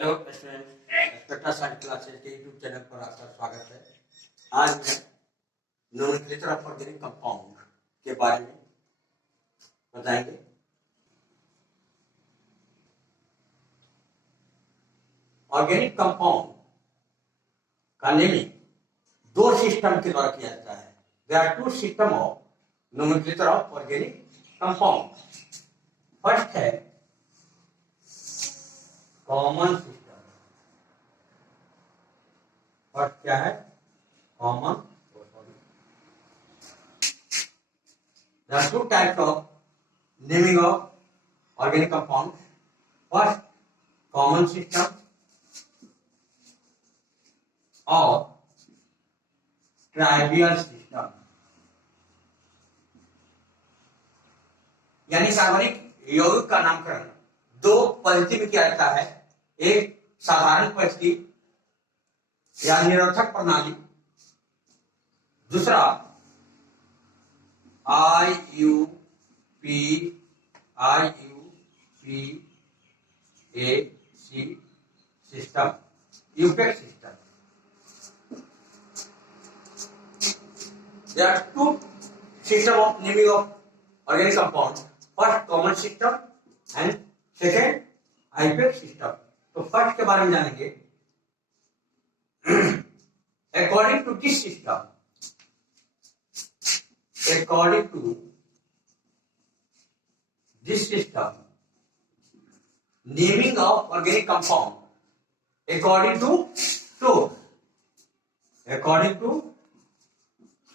Hello student, spectra science classes के YouTube channel पर आपका स्वागत है। आज मैं नोमेनक्लेचर ऑफ ऑर्गेनिक कंपाउंड के बारे में बताएंगे। ऑर्गेनिक कंपाउंड का नेमिंग दो सिस्टम के द्वारा किया जाता है। There are two system of nomenclature of organic compound. First है कॉमन सिस्टम। फर्स्ट क्या है? Common. There are two types of naming of organic compounds. First, common system or trivial system. यानी कार्बनिक यौगिक का नामकरण दो पद्धति में किया जाता है। एक साधारण पद्धति या निरर्थक प्रणाली, दूसरा IUPAC system, IUPAC system. There are two system of naming of organic compound. First common system and second IUPAC system. तो फर्स्ट के बारे में जानेंगे। According to this system, naming of organic compound according to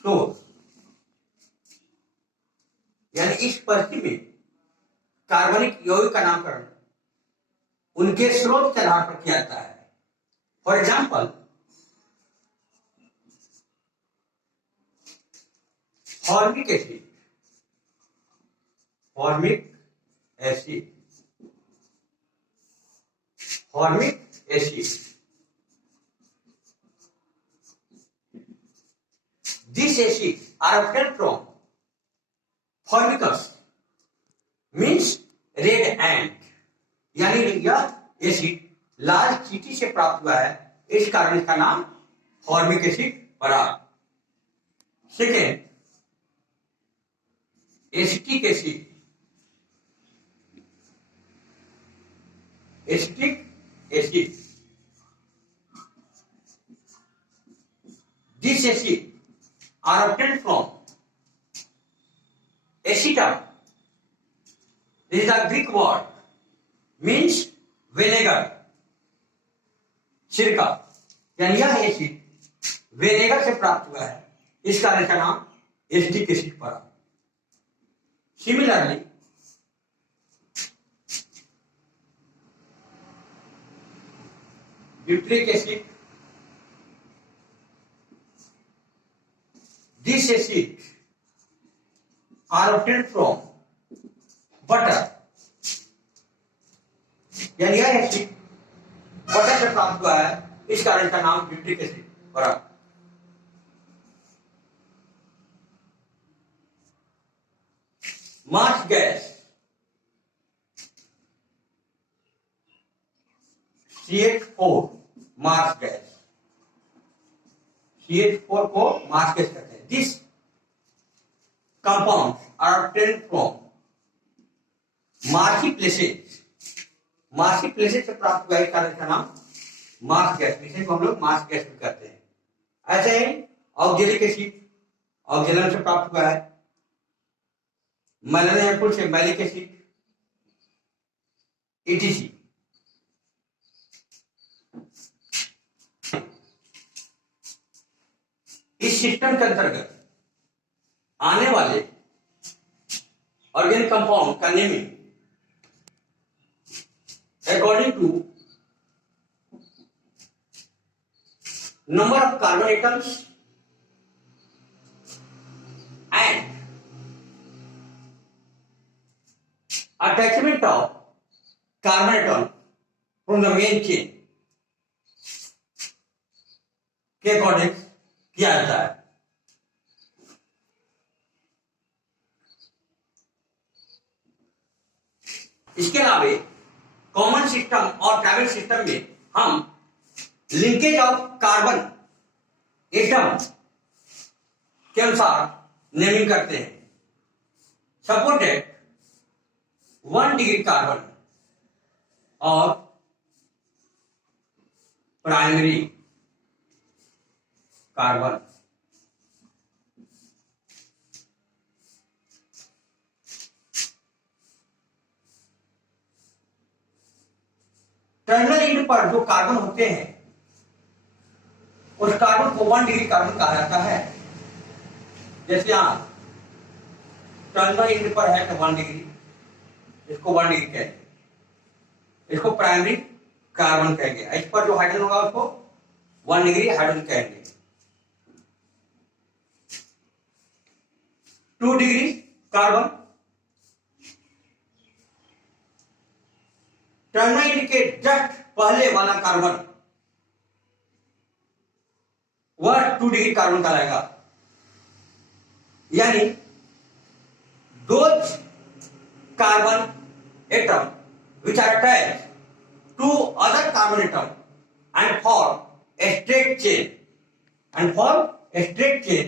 source, यानी इस परिस्थिति में कार्बनिक यौगिक का नामकरण उनके स्रोत के आधार पर किया जाता है। For example, formic acid. These acids are obtained from formicus, means red ant, यानी यह एसिड लाल चींटी से प्राप्त हुआ है, इस कारण इसका नाम फॉर्मिक एसिड पड़ा। Second, acetic acid. These acids are obtained from acetum. This is a Greek word, means vinegar, सिरका, यानी यह एसिड विनेगर से प्राप्त हुआ है, इस कारण इसका नाम एसिटिक एसिड पड़ा। Similarly, butyric acid. These acids are obtained from butter, यानी यह एसिड बटर से प्राप्त हुआ है, इस कारण का नाम butyric acid पड़ा। Marsh gas, CH4 marsh gas, CH4 को मार्स गैस कहते हैं। These compounds are obtained from marshy places से प्राप्त हुआ है, कारण का नाम मार्स गैस, इसे हम लोग मार्स गैस भी कहते हैं। ऐसे ही ऑक्जेलिक एसिड ऑक्जेलम से प्राप्त हुआ है, मैलाना एम्पुल से मैलिक एसिड, etc। इस सिस्टम के अंतर्गत आने वाले ऑर्गेनिक कंपाउंड का naming according to number of carbon atoms and attachment of carbon atom from the main chain के अकॉर्डिंग किया जाता है। इसके अलावा कॉमन सिस्टम और ट्राइबल सिस्टम में हम लिंकेज ऑफ कार्बन एटम के अनुसार नेमिंग करते हैं। सपोज दैट 1 डिग्री कार्बन और प्राइमरी कार्बन, टर्मिनल एंड पर जो कार्बन होते हैं उस कार्बन को 1 डिग्री कार्बन कहा जाता है। जैसे यहां टर्मिनल एंड पर है तो 1 डिग्री, इसको 1 डिग्री कहेंगे, इसको प्राइमरी कार्बन कहेंगे। इस पर जो हाइड्रोजन होगा उसको 1 डिग्री हाइड्रोजन कहेंगे। 2 डिग्री कार्बन, टर्मिनल के जस्ट पहले वाला कार्बन वह 2 डिग्री कार्बन कहलाएगा। यानी those carbon atom which are attached to other carbon atom and form a straight chain,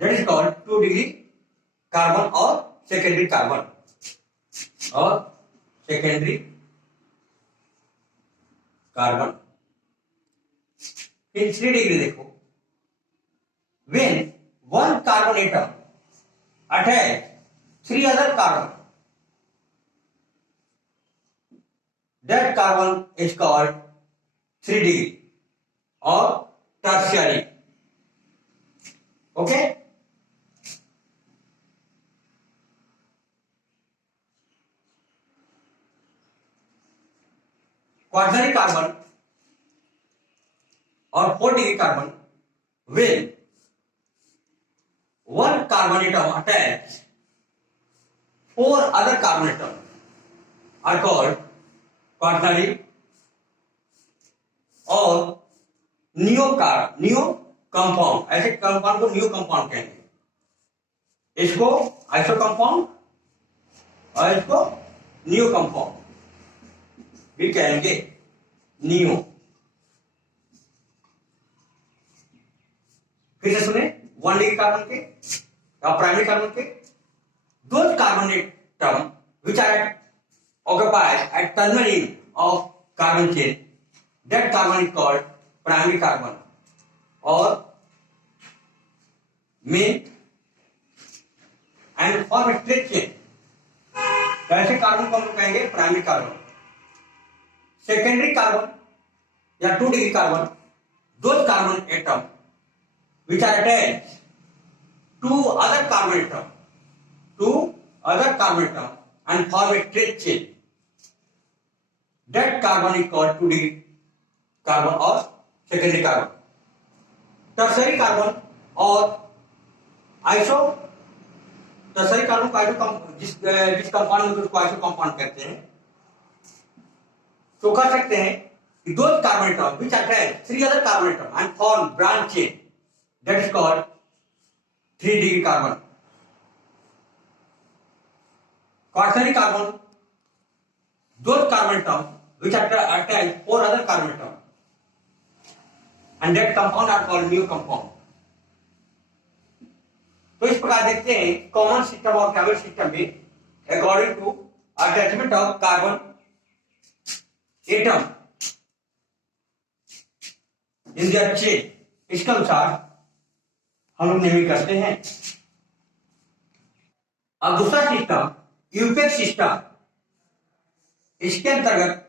that is called 2 degree carbon or secondary carbon or secondary carbon। in 3 degree देखो, when one carbon atom attach 3 other carbon, that carbon is called 3 degree or tertiary। okay, quaternary carbon or 4 degree carbon will one carbon atom attach 4 other carbon atoms are called quaternary और neo compound. ऐसे compound को neo compound कहेंगे। इसको iso compound और इसको neo compound भी कहेंगे। Neo, फिर से सुने, 1 डिग्री कार्बन के या प्राइमरी कार्बन के those carbon atom which are occupied at terminal end of carbon chain, that carbon is called primary carbon or main and form straight chain। ऐसे carbon को हम कहेंगे प्राइमरी कार्बन। सेकेंडरी कार्बन या 2 degree carbon those carbon atom which are attached to other carbon atom and form a straight chain, that carbon is called 2 degree carbon or secondary carbon। Tertiary carbon और iso, tertiary carbon को iso जिस compound में उसको iso compound कहते हैं। तो कह सकते हैं कि दो carbon atom which attach 3 other carbon atom and form branch chain, that is called 3 degree carbon। quaternary carbon, those carbon atom which attach 4 other carbon atom and that compound are called new compound। तो इस प्रकार देखते हैं common system और chemical system में according to attachment of carbon atom in their chain, इसके अनुसार हम लोग नेमिंग करते हैं। अब दूसरा सिस्टम यूपेक सिस्टम, इसके अंतर्गत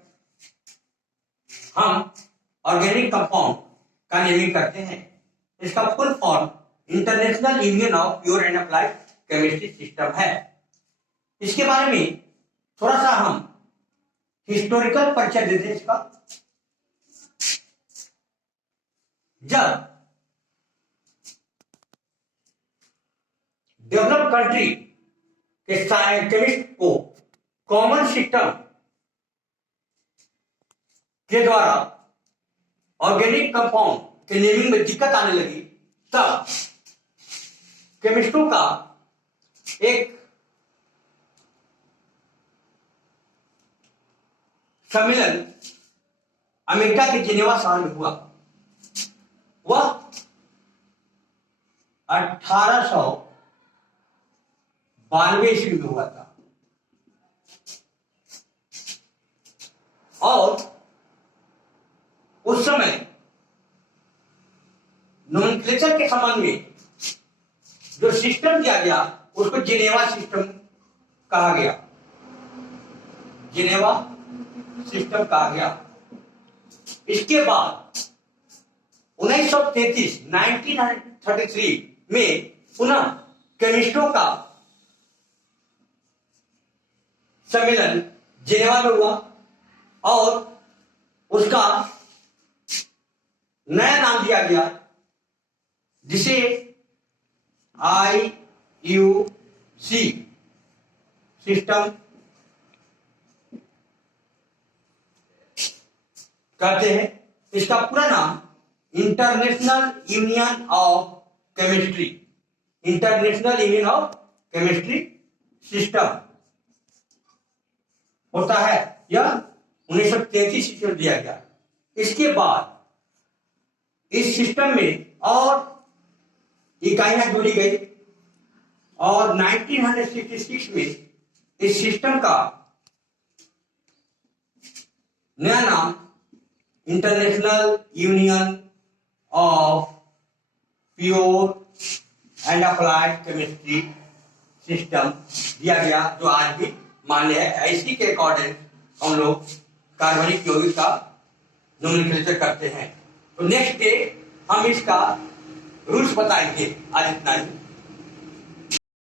हम ऑर्गेनिक कंपाउंड का नेमिंग करते हैं। इसका full form international union of pure and applied chemistry system है। इसके बारे में थोड़ा सा हम हिस्टोरिकल परिचय देते हैं इसका। जब डेवलप्ड कंट्री के केमिस्ट को कॉमन सिस्टम के द्वारा ऑर्गेनिक कंपाउंड के नेमिंग में दिक्कत आने लगी, तब केमिस्टों का एक सम्मेलन अमेरिका के जिनेवा शहर में हुआ। वह 1892 ईस्वी में हुआ था और उस समय नोमेनक्लेचर के संबंध में जो सिस्टम किया गया उसको जिनेवा सिस्टम कहा गया। जिनेवा सिस्टम कहा गया। इसके बाद 1933 में पुनः केमिस्टों का सम्मेलन जिनेवा में हुआ और उसका नया नाम दिया गया जिसे IUC सिस्टम कहते हैं। इसका पूरा नाम international union of chemistry, international union of chemistry system होता है। यह 1933 में दिया गया। इसके बाद इस सिस्टम में और इकाइयां जोड़ी गई और 1966 में इस सिस्टम का नया नाम international union of pure and applied chemistry system दिया गया, जो आज भी मान्य है। इसी के अकॉर्डिंग हम लोग कार्बनिक यौगिक का नोमेनक्लेचर करते हैं। तो नेक्स्ट डे हम इसका रूल्स बताएंगे। आज इतना ही।